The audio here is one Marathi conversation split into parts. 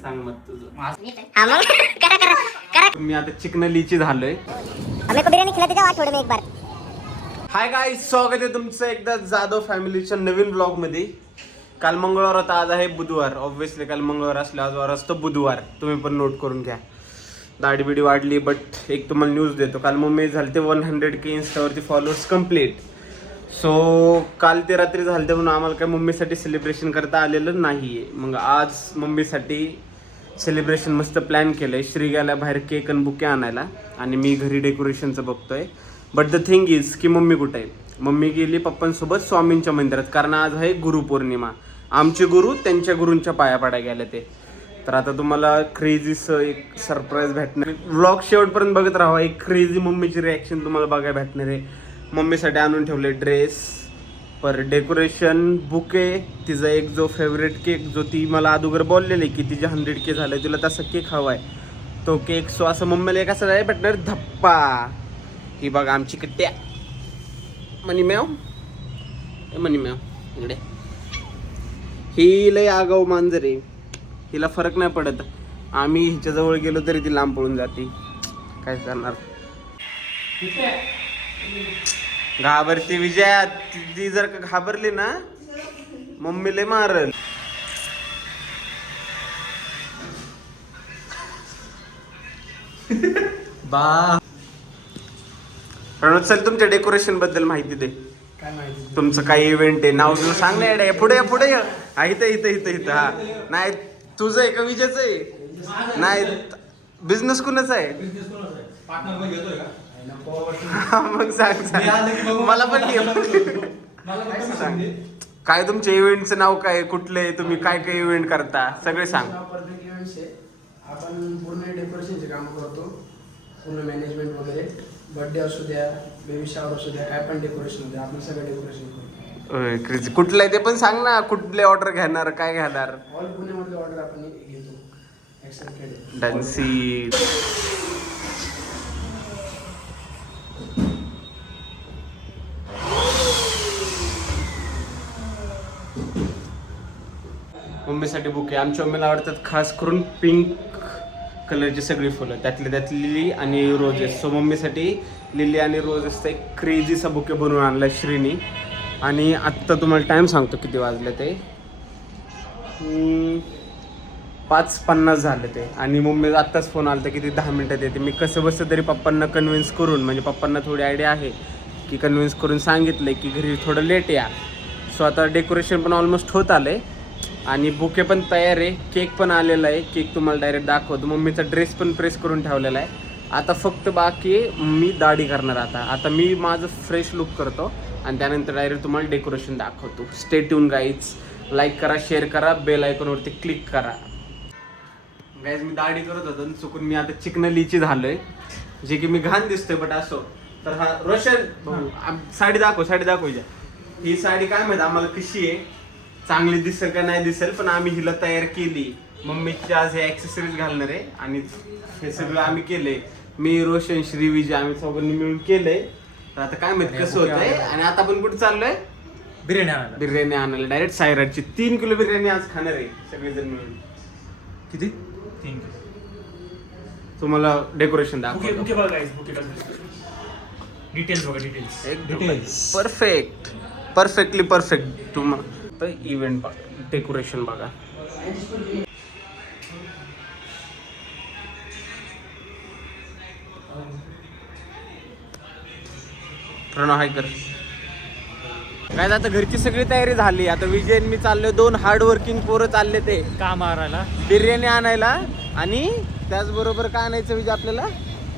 सांग मग तुझं. हाँ मग करा करा करा. मी आता चिकनलीची झालोय. हमें को बिरयानी खिलाते जाओ आठवडे में एक बार. हाय गाईज, स्वागत आहे तुमचं एकदा जाधव फॅमिलीच्या नवीन ब्लॉग मध्ये. काल मंगळवार होता, आज आहे बुधवार. ऑब्व्हियसली काल मंगळवार असले, आज वार असतो बुधवार. तुम्ही पण नोट करून घ्या. दाढी बिडी वाढली, बट एक तुम्हाला न्यूज देतो. काल मम्मी झाले ते 100K इन्स्टावरती फॉलोअर्स कम्प्लीट. सो काल ते रात्री झालते म्हणून आम्हाला काय मम्मीसाठी सेलिब्रेशन करता आलेलं नाहीये. मग आज मम्मीसाठी सेलिब्रेशन मस्त प्लॅन केलंय. श्री गेला बाहेर केक आणि बुके आणायला आणि मी घरी डेकोरेशनचं बघतोय. बट द थिंग इज की मम्मी कुठे आहे? मम्मी गेली पप्पांसोबत स्वामींच्या मंदिरात, कारण आज आहे गुरुपौर्णिमा. आमचे गुरु त्यांच्या गुरूंच्या पाया पडायला गेले ते. तर आता तुम्हाला क्रेझीचं एक सरप्राईज भेटणार. व्लॉग शेवटपर्यंत बघत राहा. एक क्रेझी मम्मीची रिॲक्शन तुम्हाला बघायला भेटणार आहे. मम्मीसाठी आणून ठेवले ड्रेस, पर डेकोरेशन, बुके, तिचा एक जो फेवरेट केक जो ती मला अगोदर बोललेली की तिचे 100K झालं, तिला तसा केक हवा आहे तो केक. सो असं मम्मीला एक असं नाही भेटणार धप्पा. ही बघा आमची कट्ट्या मनी मॅव, मनी मॅव इकडे. ही लय आगाऊ मांजर आहे, हिला फरक नाही पडत. आम्ही हिच्या जवळ गेलो तरी ती लांब पळून जाते. काय करणार, घाबरते विजया. ती जर का घाबरली ना मम्मी लय मारल. बा प्रणोद सर, तुमच्या डेकोरेशन बद्दल माहिती दे. काय माहिती? तुमचं काही इव्हेंट आहे, नाव तुझं सांग ना. पुढे ये, पुढे ये. हा इथं इथं इथं इथं. हा नाही, तुझं आहे का विजयचं आहे? नाही, बिझनेस कुणाचा आहे? मग सांग सांग, मला पण सांग. काय तुमच्या इव्हेंटचं नाव काय, कुठले, तुम्ही काय काय इव्हेंट करता, सगळे सांग. आपण पूर्ण डेकोरेशनचे काम करतो, पूर्ण मॅनेजमेंट वगैरे. बर्थडे असू द्या, बेबी शॉवर असू द्या, काय पण डेकोरेशन होते, आपण सगळं डेकोरेशन करतो. कुठलं आहे ते पण सांग ना. कुठले ऑर्डर घेणार, काय घेणार? ऑल पुण्यामधले ऑर्डर आपण घेतो. एक्सेप्टेड डान्सी. मम्मीसाठी बुके. आमच्या मम्मीला आवडतात खास करून पिंक कलरची सगळी फुलं, त्यातली लिली आणि रोजेस. सो मम्मीसाठी लिली आणि रोजेसचा एक क्रेझीचा बुके बनवून आणला श्रीनी. आणि आत्ता तुम्हाला टाईम सांगतो किती वाजले ते. 5:50 झाले ते. आणि मम्मीचा आत्ताच फोन आला तर किती 10 मिनिटात येते. मी कसं बसतं तरी पप्पांना कन्व्हिन्स करून, म्हणजे पप्पांना थोडी आयडिया आहे की कन्व्हिन्स करून सांगितलं की घरी थोडं लेट या. सो आता डेकोरेशन पण ऑलमोस्ट होत आलं आहे आणि बुके पण तयार आहे. केक पण आलेला आहे. केक तुम्हाला डायरेक्ट दाखवतो. मम्मीचा ड्रेस पण प्रेस करून ठेवलेला आहे. आता फक्त बाकी मी दाढी करणार. आता मी माझं फ्रेश लुक करतो आणि त्यानंतर डायरेक्ट तुम्हाला डेकोरेशन दाखवतो. Stay tune guys. लाईक करा, शेअर करा, बेल आयकॉनवरती क्लिक करा. गाईज मी दाढी करत होतो आणि चुकून मी आता चिकनलीची झालोय, जे की मी घाण दिसतोय बट असो. तर हा रोशन साडी दाखव, साडी दाखवायच्या. ही साडी काय माहिती आम्हाला कशी आहे, चांगली दिसेल का नाही दिसेल, पण आम्ही हिला तयार केली. मम्मीची आज हे ॲक्सेसरीज घालणार आहे आणि हे सगळं आम्ही केलंय. मी, रोशन, श्री, विजय आम्ही चौघांनी मिळून केलंय. तर आता काय माहिती कसं होतंय. आणि आता आपण कुठे चाललोय? बिर्याणी आणायला. डायरेक्ट सायराटची 3 किलो बिर्याणी आज खाणार आहे सगळेजण मिळून. किती? 3 किलो. तुम्हाला डेकोरेशन दाखवतो. बुके बघा गाइस, बुके कसं डिटेल्स बघा, डिटेल्स. Perfectly perfect. तुम्हाला इव्हेंट डेकोरेशन बघा. प्रणव हाय कर. काय आता घरची सगळी तयारी झाली. आता विजय मी चाललोय, 2 हार्डवर्किंग पोरं चालले ते का मारायला, बिर्याणी आणायला. आणि त्याचबरोबर काय आणायचं विजय आपल्याला?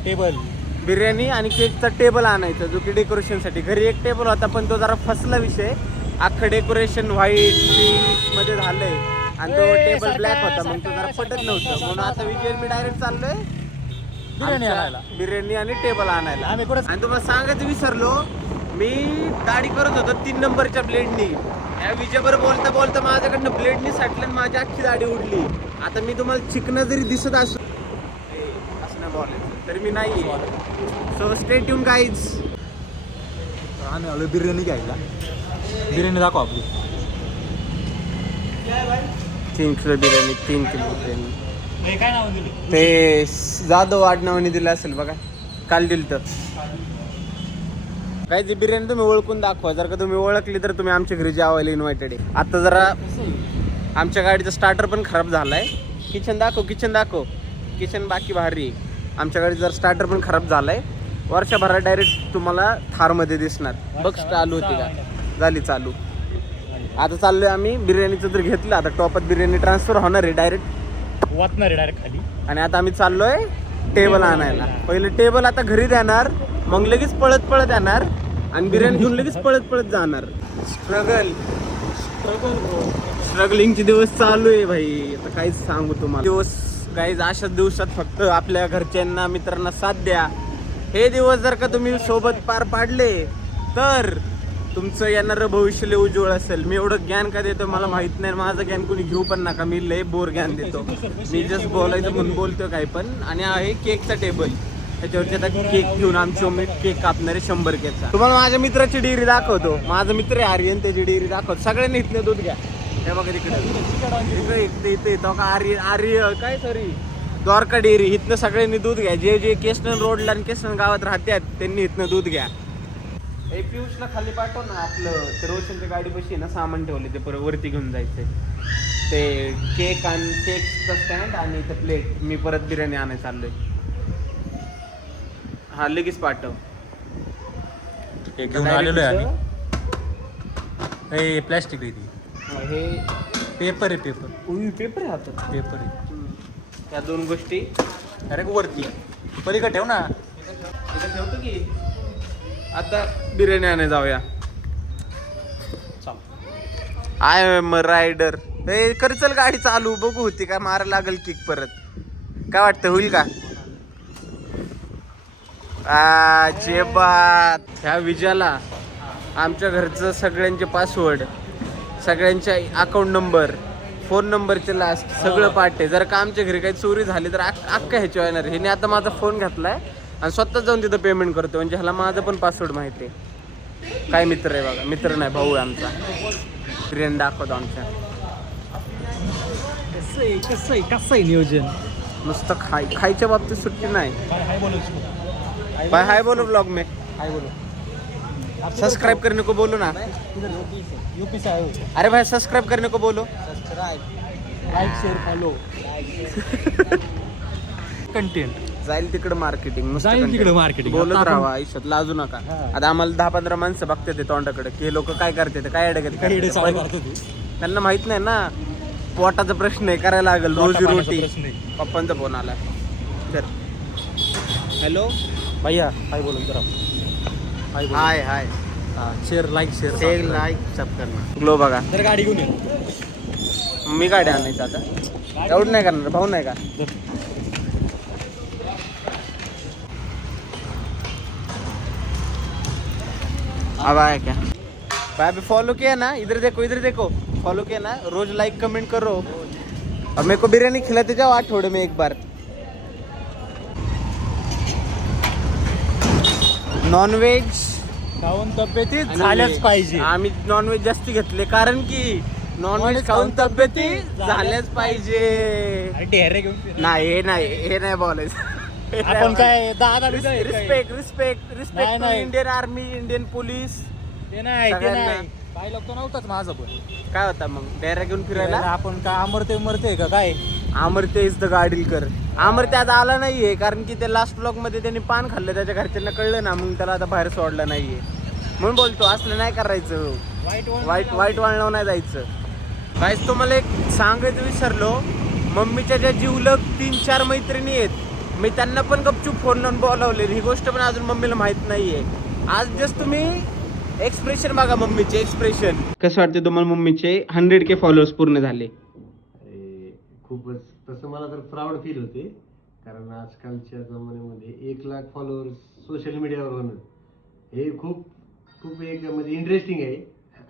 टेबल, बिर्याणी आणि केकचा टेबल आणायचा, जो की डेकोरेशनसाठी. घरी एक टेबल होता पण तो जरा फसला विषय. अख्खं डेकोरेशन व्हाईट पिंक मध्ये झालंय आणि तो टेबल ब्लॅक होता, मग तो जरा पटत नव्हतं. म्हणून आता विजय मी डायरेक्ट चाललोय बिर्याणी आणि टेबल आणायला. आणि तुम्हाला सांगायचं विसरलो, मी दाढी करत होतो 3 नंबरच्या ब्लेडनी. या विजयवर बोलता बोलता माझ्याकडनं ब्लेडनी साठलं आणि माझी अख्खी दाढी उडली. आता मी तुम्हाला चिकन जरी दिसत असू असं नाही बोलायचं तरी मी नाही. So stay tune guys. आम्ही आलो बिर्याणी घ्यायला. बिर्याणी दाखव आपली. 3 किलो बिर्याणी, 3 किलो बिर्याणी. हे काय नाव दिले? ते जाधव आडनावाने दिलं असेल बघा, काल दिलं तर. काय जी बिर्याणी तुम्ही ओळखून दाखवा, जर का तुम्ही ओळखली तर तुम्ही आमच्या घरी जेवायला इन्व्हायटेड आहे. आता जरा आमच्या गाडीचा स्टार्टर पण खराब झालाय. किचन दाखव, किचन दाखव. किचन बाकी भारी आहे. आमच्या गाडीचा जर स्टार्टर पण खराब झालाय. वर्षभरात डायरेक्ट तुम्हाला थारमध्ये दिसणार. बघ चालू होती का, झाली चालू. आता चाललोय आम्ही, बिर्याणीचं जर घेतलं आता टॉपात बिर्याणी ट्रान्सफर होणार आहे डायरेक्ट वाचणार आहे डायरेक्ट खाली. आणि आता आम्ही चाललोय टेबल आणायला. पहिले टेबल आता घरी देणार, मग लगेच पळत पळत येणार आणि बिर्याणी घेऊन लगेच पळत पळत जाणार. स्ट्रगलिंगचे दिवस चालू आहे भाई. आता काहीच सांगू तुम्हाला. दिवस काहीच अशाच दिवसात फक्त आपल्या घरच्यांना मित्रांना साथ द्या. हे दिवस जर का तुम्ही सोबत पार पाडले तर तुमचं येणारं भविष्य लय उज्ज्वल असेल. मी एवढं ज्ञान का देतो मला माहित नाही, माझं ज्ञान कोणी घेऊ पण नका, मी लय बोर ज्ञान देतो. मी जस्ट बोलायचं म्हणून बोलतो काही पण. आणि आहे केकचा टेबल, त्याच्यावरती आता केक घेऊन आमची मम्मी केक कापणारे 100 केकचा. तुम्हाला माझ्या मित्राची डेअरी दाखवतो. माझा मित्र आहे आर्यन, त्याची डेअरी दाखवतो. सगळ्यांनी इथलं दूध घ्या. हे बघा तिकडे इथे तो का आर्य काय सॉरी द्वारका डेअरी. इथनं सगळ्यांनी दूध घ्या. जे जे केसनन रोडला आणि केसनन गावात राहतात त्यांनी इथनं दूध घ्या. हे पियुषला खाली पाठव ना, आपलं ते रोशनच्या गाडीपाशी ना सामान ठेवले, ते परत वरती घेऊन जायचंय. ते केक आणि केकचा स्टँड आणि ते प्लेट. मी परत बिर्याणी आणायला चाललोय. हा लगेच पाठव. हे घेऊन आलेलो आहे आम्ही. हे प्लॅस्टिक आहे ती. हे पेपर आहे, पेपर पेपर आहे हातात. पेपर आहे. त्या दोन गोष्टी अरे वरती पलीकडे ठेव ना. इथं ठेवतो की. आता बिर्याणी आणायला जाऊया. I am rider. हे कर चल गाडी चालू, बघू होती का, मारा लागल किक परत. काय वाटतं होईल का? जेबात ह्या विजयाला आमच्या घरचं सगळ्यांचे पासवर्ड, सगळ्यांच्या अकाउंट नंबर, फोन नंबरचे लास्ट सगळं पाठ आहे. जर का आमच्या घरी काही चोरी झाली तर अख्खा ह्याच्या येणार. ह्याने आता माझा फोन घेतलाय आणि स्वतः जाऊन तिथं पेमेंट करतो. म्हणजे ह्याला माझं पण पासवर्ड माहिती आहे. काय मित्र आहे बघा, मित्र नाही भाऊ आहे आमचा. बिर्याणी दाखवतो आमच्या. कसं आहे नियोजन. नुसतं खायच्या बाबतीत सुट्टी नाही. हाय बोलो. भाई हाय बोलो ब्लॉग में. हाय बोलो. सब्सक्राइब करने को बोलो ना. यूपी से आए हो. अरे भाई सब्सक्राइब करने को बोलो. Like share follow. कंटेंट जाईल तिकडे मार्केटिंग. जाईल तिकडे marketing. बोलत आता आपण- राहा आयुष्यात, लाजू नका. हा. आता आम्हाला 10-15 माणसं बघते ते तोंडाकडे की हे लोक काय करते, काय अडगत हेडे चालू करते. करतो तू. त्यांना माहित नाही ना, पोटाचा प्रश्न आहे, करायला लागेल रोजी पोटा रोटी. पाण्याचा प्रश्न आहे. पप्पांचा फोन आला. तर हॅलो भैया हाय बोलो जरा. हाय बोलो. हाय हाय. शेअर लाईक शेअर लाईक सब करना. ग्लो बघा, तर गाडी घेऊन ये. मी गाडी आणायचं आता. एवढं नाही करणार भाऊ, नाही का? अब आया क्या भाई? अभी फॉलो किया ना, इधर देखो फॉलो किया ना, रोज लाइक कमेंट करो. अब मेरे को बिरयानी खिलाते जाओ आठवडे में एक बार. नॉनव्हेज खाऊन तब्येतीत झाल्याच पाहिजे. आम्ही नॉनव्हेज जास्त घेतले कारण की नॉनव्हेज खाऊन तब्येती झाल्याच पाहिजे. अरे डेरे घेऊन फिर. नाही हे नाही बोलायचं. आपण काय दादा रिस्पेक्ट नाही, नाही. Indian army, Indian police. ते नाही सगळ्यांना. काय लागतो नव्हताच माझं पण. काय होता मग डेऱ्या घेऊन फिरायला? आपण काय अमरते का काय. अमरते इज द गाडीलकर. अमरते आता आला नाहीये कारण की ते लास्ट ब्लॉग मध्ये त्यांनी पान खाल्लं, त्याच्या घरच्यांना कळलं ना, मग त्याला आता बाहेर सोडलं नाहीये. म्हणून बोलतो असलं नाही करायचं, वाईट वळणावर नाही जायचं. काहीच तुम्हाला एक सांगायचं विसरलो, मम्मीच्या ज्या जीवलग 3-4 मैत्रिणी आहेत, मी त्यांना पण गपचूप फोन लावून बोलावले. ही गोष्ट पण अजून मम्मीला माहित नाहीये. आज जस्ट तुम्ही एक्सप्रेशन बघा, मम्मीचे एक्सप्रेशन. कसं वाटते तुम्हाला मम्मीचे 100K फॉलोअर्स पूर्ण झाले? खूपच. तसं मला तर प्राऊड फील होते, कारण आजकालच्या जमान्यामध्ये 1 लाख फॉलोअर्स सोशल मीडियावर होणं हे खूप खूप एक म्हणजे इंटरेस्टिंग आहे.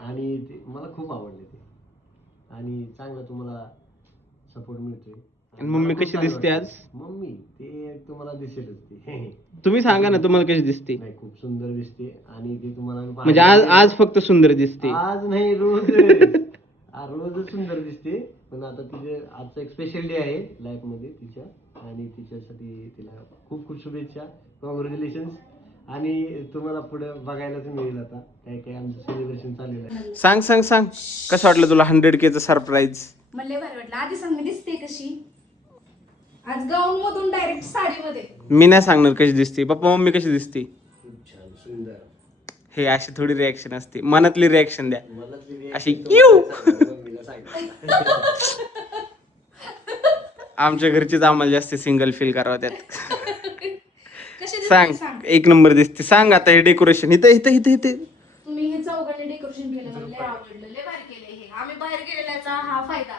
आणि ते मला खूप आवडले ते. आणि चांगला तुम्हाला सपोर्ट मिळतोय. आणि मम्मी कशी दिसते आज? मम्मी ते तुम्हाला दिसेलच ते. तुम्ही सांगा ना, तुम्हाला कशी दिसते? नाही, खूप सुंदर दिसते. आणि ते तुम्हाला म्हणजे आज फक्त सुंदर दिसते? आज नाही, रोज रोजच सुंदर दिसते, पण आता तिचे आजचा एक स्पेशल डे आहे लाईफ मध्ये तिच्या, आणि तिच्यासाठी तिला खूप खूप शुभेच्छा, कॉंग्रॅच्युलेशन. आणि तुम्हाला पुढे बघायलाच मिळेल आता काय काय आमचं सेलिब्रेशन चाललेलं आहे. सांग सांग सांग कसं वाटलं तुला 100K सरप्राईज? मला लय भारी वाटलं. आधी सांग, मी दिसते कशी? आज गाऊन मधून डायरेक्ट साडीमध्ये. मी नाही सांगणार कशी दिसते, पप्पा मम्मी कशी दिसते. खूप छान सुंदर. हे अशी थोडी रिॲक्शन असते, मनातली रिॲक्शन द्या मनातली अशी reaction क्यू. मम्मीला सांगितलं. आमच्या घरचीच आम्हाला जास्त सिंगल फील करावं त्यात. कशी दिसते सांग सांग. एक नंबर दिसते. सांग आता हे डेकोरेशन इथं इथं इथं इथं तुम्ही हे चौघांनी डेकोरेशन केलं, मला लय आवडलं. लय भारी केलंय हे. आम्ही बाहेर गेलेल्याचा हा फायदा.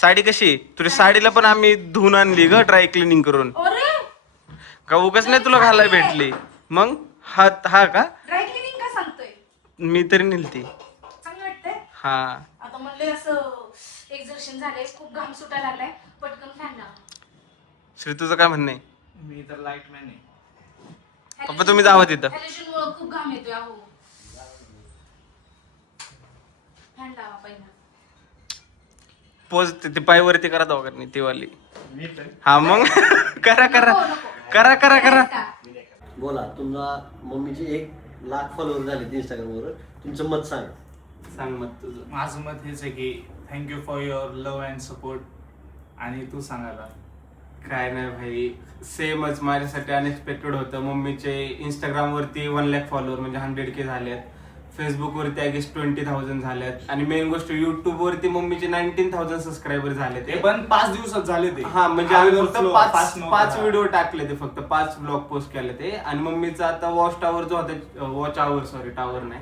साडी कशी? तुझ्या साडीला पण आम्ही धुवून आणली ग, ड्राय क्लिनिंग करून. अरे का उगाच नाही तुला घालायला भेटली? मग हा का ड्राय क्लिनिंग का सांगतोय? मी तरी नेलती. चांगलं वाटतंय. हा आता म्हणले असं एक्झर्शन झालंय, खूप घाम सुटायला लागलाय, पटकन फॅन लावा. श्री तुझं काय म्हणणं आहे? मी तर लाईटमॅन आहे. पप्पा तुम्ही जावं तिथं. हॅलोजनमुळं खूप घाम येतोय अहो. फॅन लावा पहिला. पोज ते पायवरती करा दोघांनी ती वाली. मी तर हा मग करा करा नको, नको. करा करा करा. का? बोला, तुम्हाला मम्मीचे 1,00,000 फॉलोअर झाले इंस्टाग्रामवर, तुमचं मत सांग. सांग मग तुझं. माझं मत हेच आहे की thank you for your love and support. आणि तू सांगायला काय नाही भाई, सेमच माझ्यासाठी अनएक्सपेक्टेड होतं. मम्मीचे इंस्टाग्राम वरती 1,00,000 फॉलोअर म्हणजे 100K झालेत. फेसबुक वरती आय गेस 20,000 झाल्यात. आणि मेन गोष्ट युट्यूब वरती मम्मीचे 19,000 सबस्क्रायबर झाले ते पण 5 दिवसात झाले ते. हा म्हणजे आम्ही फक्त fast नव्हतं. पाच व्हिडिओ टाकले ते, फक्त 5 ब्लॉग पोस्ट केले ते. आणि मम्मीचा आता वॉच टावर जो होता, वॉच आवर सॉरी टावर नाही,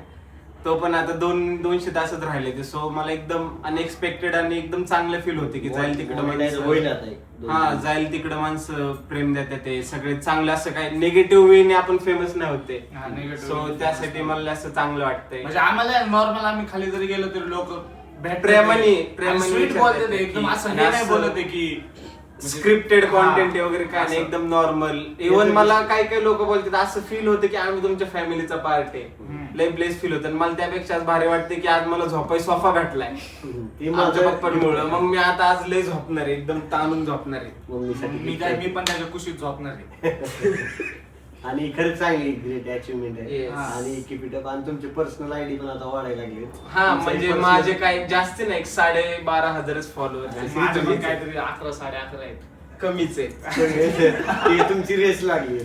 तो पण आता 200 तासच राहिले ते. सो मला एकदम अनएक्सपेक्टेड आणि एकदम चांगलं फील होते की जाईल तिकडं होईल माणसं, आता एक, 2 हा जाईल तिकडं माणसं प्रेम देतात, ते सगळे चांगलं. असं काय निगेटिव्ह वेने आपण फेमस नाही होते. हा, negative सो way त्यासाठी मला असं चांगलं वाटतंय. म्हणजे आम्हाला नॉर्मल आम्ही खाली जरी गेलो तरी लोक प्रेमाने स्वीट बोलते ते, एकदम असं हे नाही बोलत आहे की स्क्रिप्टेड हा, कॉन्टेंट वगैरे काय नाही, असं. एकदम नॉर्मल. इव्हन मला काही काही लोक बोलतात असं फील होतं की आम्ही तुमच्या फॅमिलीचा पार्ट आहे. लय ब्लेस फील होतं. आणि मला त्यापेक्षा आज भारी वाटते की आज मला झोपाय सोफा भेटलाय ते माझ्या माझं पप्पांमुळे. मग मी आता आज लय झोपणार आहे, एकदम ताणून झोपणार आहे. मम्मीसाठी मी पण त्याच्या कुशीत झोपणार आहे. आणि खरंच चांगली ग्रेट अचिव्हमेंट आहे. Yes. आणि कीप इट अप. आणि तुमचे पर्सनल आयडी पण आता वाढायला लागले. हा म्हणजे माझे काय जास्त नाही, 12,500 फॉलोअर माझे पण काहीतरी 11-11.5 आहेत. कमीच आहे. तुमची रेस लागली.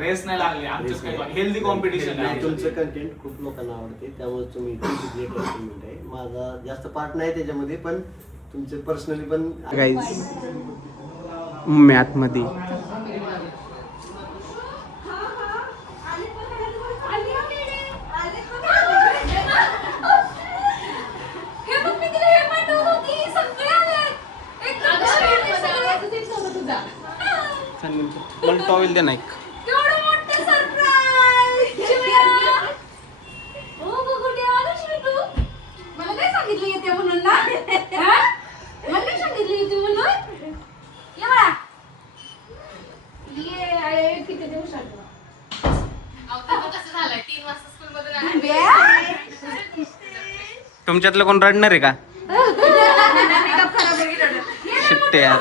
रेस नाही लागली आमचं, काही हेल्दी कॉम्पिटिशन नाही, आहे. तुमचं कंटेंट खूप लोकांना आवडते, त्यामुळे तुम्ही ग्रेट अचिव्हमेंट आहे. माझा जास्त पार्ट नाही त्याच्यामध्ये, पण तुमचे पर्सनली पण गाईज मम्मी आतमध्ये. हे बघ, मी तिला हे पाठवलं होती, सगळे आलेत. एकदम तुझा. मला टॉवेल दे नाही. केवढं मोठं सरप्राईज! शिवया! ओ, गुगुडी, आली शिवी तू? मला नाही सांगितलं येते म्हणून ना? हा? मला नाही सांगितलं येते म्हणून? ये बाळा. ये, किती दिवस आलो. तुमच्यातलं कोण रडणार आहे का? शिट्टे यार.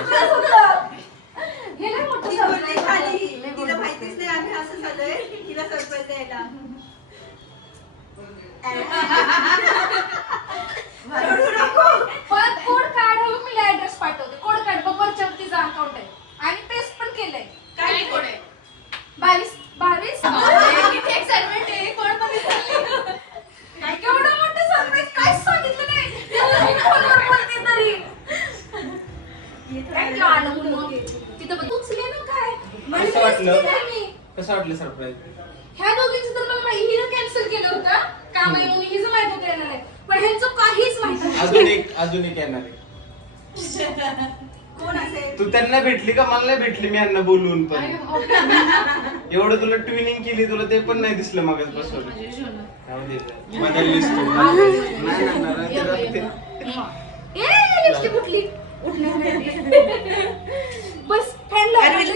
हे लय मोठं surprise. तिला माहितीच नाही आम्ही असं झालोय तिला सरप्राईज द्यायला. रडू नको. पण कोड काढ, हो, मी ऍड्रेस पाठवते. कोड काढ, बघ वरच्या तिचा अकाउंट आहे. आणि पेस्ट पण केलंय. काय कोड आहे? 22. किती एक्साइटमेंट आहे. कोड पण विचारली. काय केवढं मोठं सरप्राईज, काहीच सांगितलं नाही. फोनवर बोलते तरी. Thank you, आलं म्हणून. तिथं पण उचले ना काय. मला कसं वाटलं? message केलाय मी. कसं वाटलं सरप्राईज? ह्या दोघींचं तर मला माहिती, हिनं कॅन्सल केलं होतं काम आहे म्हणून, हिचं माहित होतं येणार आहे, पण ह्यांचं काहीच माहिती नाही. अजून एक येणार आहे. कोण असेल? तू त्यांना भेटली का? मला नाही भेटली मी यांना बोलून पण. एवढं तुला ट्विनिंग केली, तुला ते पण नाही दिसलं मागासपासून. बदललीस तू. ए, लिपस्टिक उठली. उठणार नाही. बस फॅन आरवीला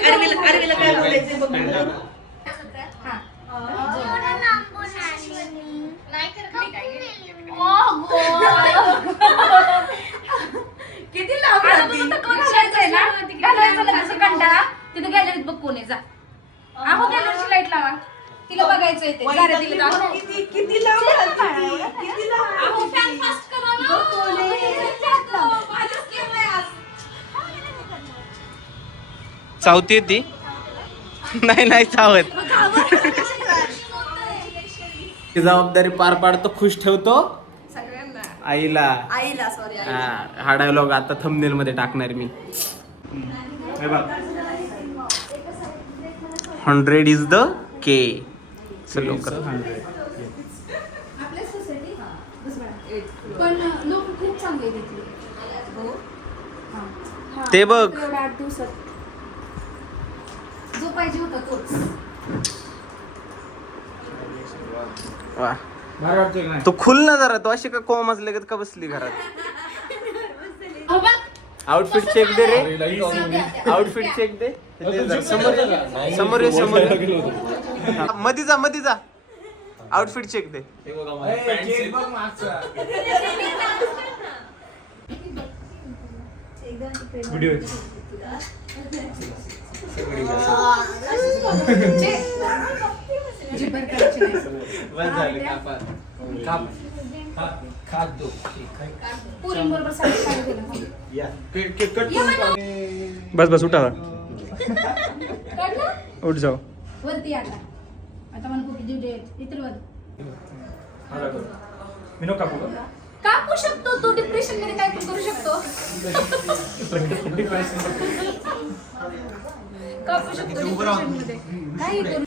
काय बोलायचं बघ. हा. चावती येते नाही नाही चावत. ती जबाबदारी पार पाडतो, खुश ठेवतो सगळ्यांना आईला. आईला सॉरी हा डायलॉग आता थंबनेल मध्ये टाकणार मी. हे बघ 100 इज द के. चल लवकर. आपल्या सोसायटी पण लोक खूप चांगले तिथले. ते बघ. एवढ्या 8 दिवसात जो पाहिजे होता तोच. वा तू खुल ना जरा. तू अशी का कोमच लगत का बसली घरात. आउटफिट चेक दे रे. आउटफिट चेक दे. समोर ये समोर ये. मधी जा मधी जा. आउटफिट चेक दे. जिबर करायची पुरींबरोबर साडी काढू दिला. बस बस उठा काढला उठ जाओ. वरती आता मला कुठे ड्युटी इतर वर कापू शकतो. तो डिप्रेशन मध्ये काय पण करू शकतो. कापू शकतो डिप्रेशन मध्ये काही करू.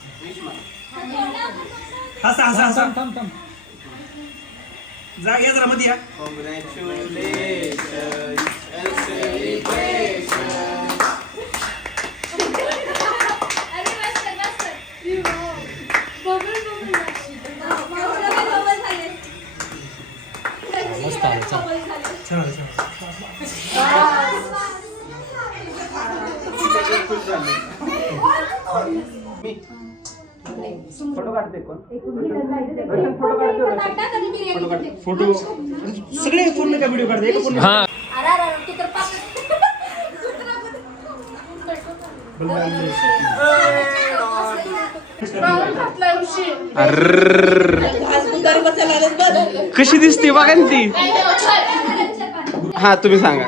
फोटो काढते कोण. फोटो सगळे पूर्ण का व्हिडिओ काढते एक पूर्ण. हा तू तर कशी दिसते बघा ना ती. हा तुम्ही सांगा.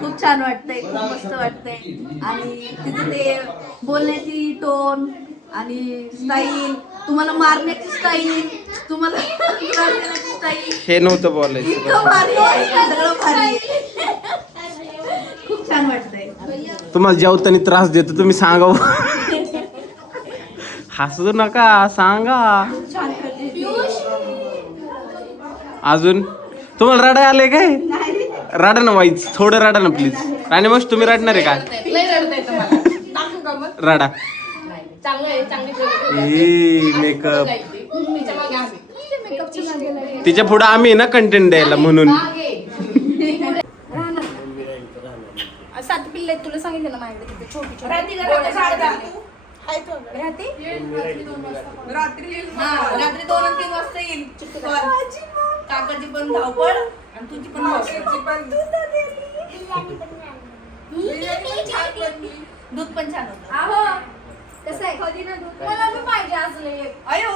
खूप छान वाटतंय, खूप मस्त वाटतंय. आणि तिथे ते बोलण्याची टोन आणि स्टाईल, तुम्हाला मारण्याची स्टाईल, तुम्हाला करण्याची स्टाईल, हे नव्हतं बोलायचं. इतकं भारी आहे, सगळं भारी आहे. खूप छान वाटतंय. तुम्हाला जेवताना त्रास देतो तुम्ही सांगा. हसू नका सांगा. छान करते. अजून तुम्हाला रडा आले काय. रडा ना वाईच थोडं रडा ना प्लीज. आणि मग तुम्ही रडणार आहे का. रडा. मेकअप तिच्या पुढे आम्ही ना कंटेंट द्यायला म्हणून. सात पिल्ले आहेत, तुला सांगितलं ना माझ्याकडे तिथे छोटी छोटी रात्री रात्री 2 आणि 3 वाजता येईल. काकाची पण धावपळ आणि तुझी पण दूध पण छान होतं. आहो कसं आहे कधी ना दूध मला पण पाहिजे असलं एक. अयो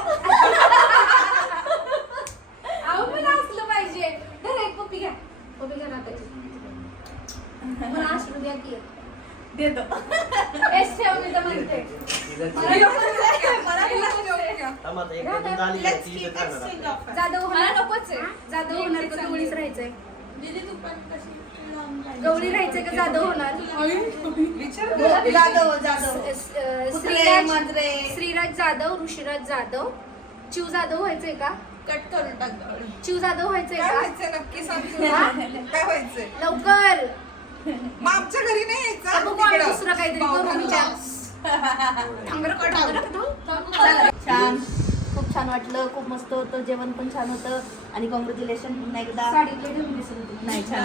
आहो मला असलं पाहिजे. धर एक पप्पी घ्या. पप्पी घ्या नाकाची. मला असलं द्या की देतो. एस ठेव मी तर म्हणते. जाधव मला नकोच आहे. जाधव होणार का गवळीच राहायचंय. गवळी राहायचंय का जाधव होणार. जाधव जाधव श्रीराज जाधव, ऋषीराज जाधव, चिव जाधव व्हायचंय का. कट करून टाक. चिव जाधव व्हायचंय काय का. व्हायचंय नक्की सांग. काय व्हायचंय. लवकर मग आमच्या घरी नाही यायचं. बघू आम्ही दुसरं काहीतरी करू विचार. छान, खूप छान वाटलं. खूप मस्त होतं. जेवण पण छान होतं. आणि कॉंग्रॅच्युलेशन पुन्हा एकदा. साडी ढवळी दिसत होती. नाही छान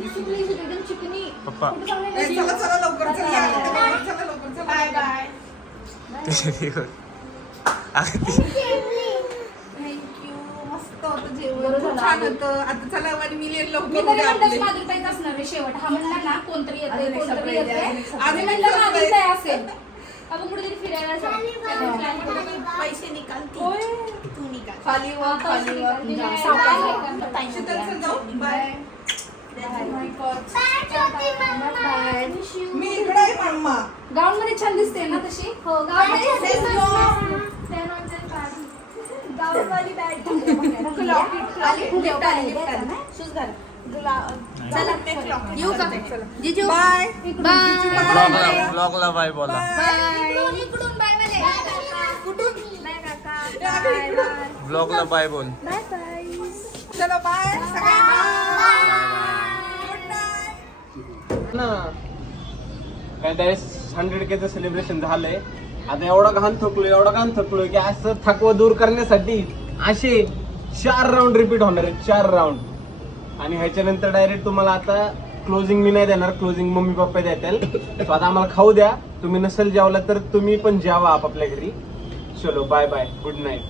दिसत. एकदम चिकनी. पप्पा चला चला लवकर चला. चला लवकर चला. Bye bye. थँक्यू. मस्त होतं जेवण. खूप छान होतं. आता चला आणि मिलियन मी लवकर तरी उद्या म्हणलं आपले. माधुरी ताईच असणार आहे शेवट. हा म्हणला ना कोणतरी येते अजून एक कोणतरी surprise येते. आहे, अजून एक surprise. आम्ही म्हणलं माधुरी ताई असेल. आपण कुठेतरी फिरायला जाऊ. पैसे निकाल ती. तू निकाल. खाली वर खाली वर सावकाश चल जाऊ. बाय. बाय. मी इकडे आहे मम्मा. गाऊन मध्ये छान दिसते ना तशी हो जिजू बाय बाय ब्लॉगला बाय बोला. ब्लॉगला बाय बोल. चलो बाय काय त्यावेळेस 100K सेलिब्रेशन झालंय. आता एवढा घाण थकलोय की असं थकवा दूर करण्यासाठी असे 4 राऊंड रिपीट होणार आहेत. 4 राऊंड. आणि ह्याच्यानंतर डायरेक्ट तुम्हाला आता क्लोजिंग मी नाही देणार, क्लोजिंग मम्मी पप्पा देतील. So आता आम्हाला खाऊ द्या. तुम्ही नसेल जेवला तर तुम्ही पण जेवा आपापल्या घरी. चलो बाय बाय, गुड नाईट.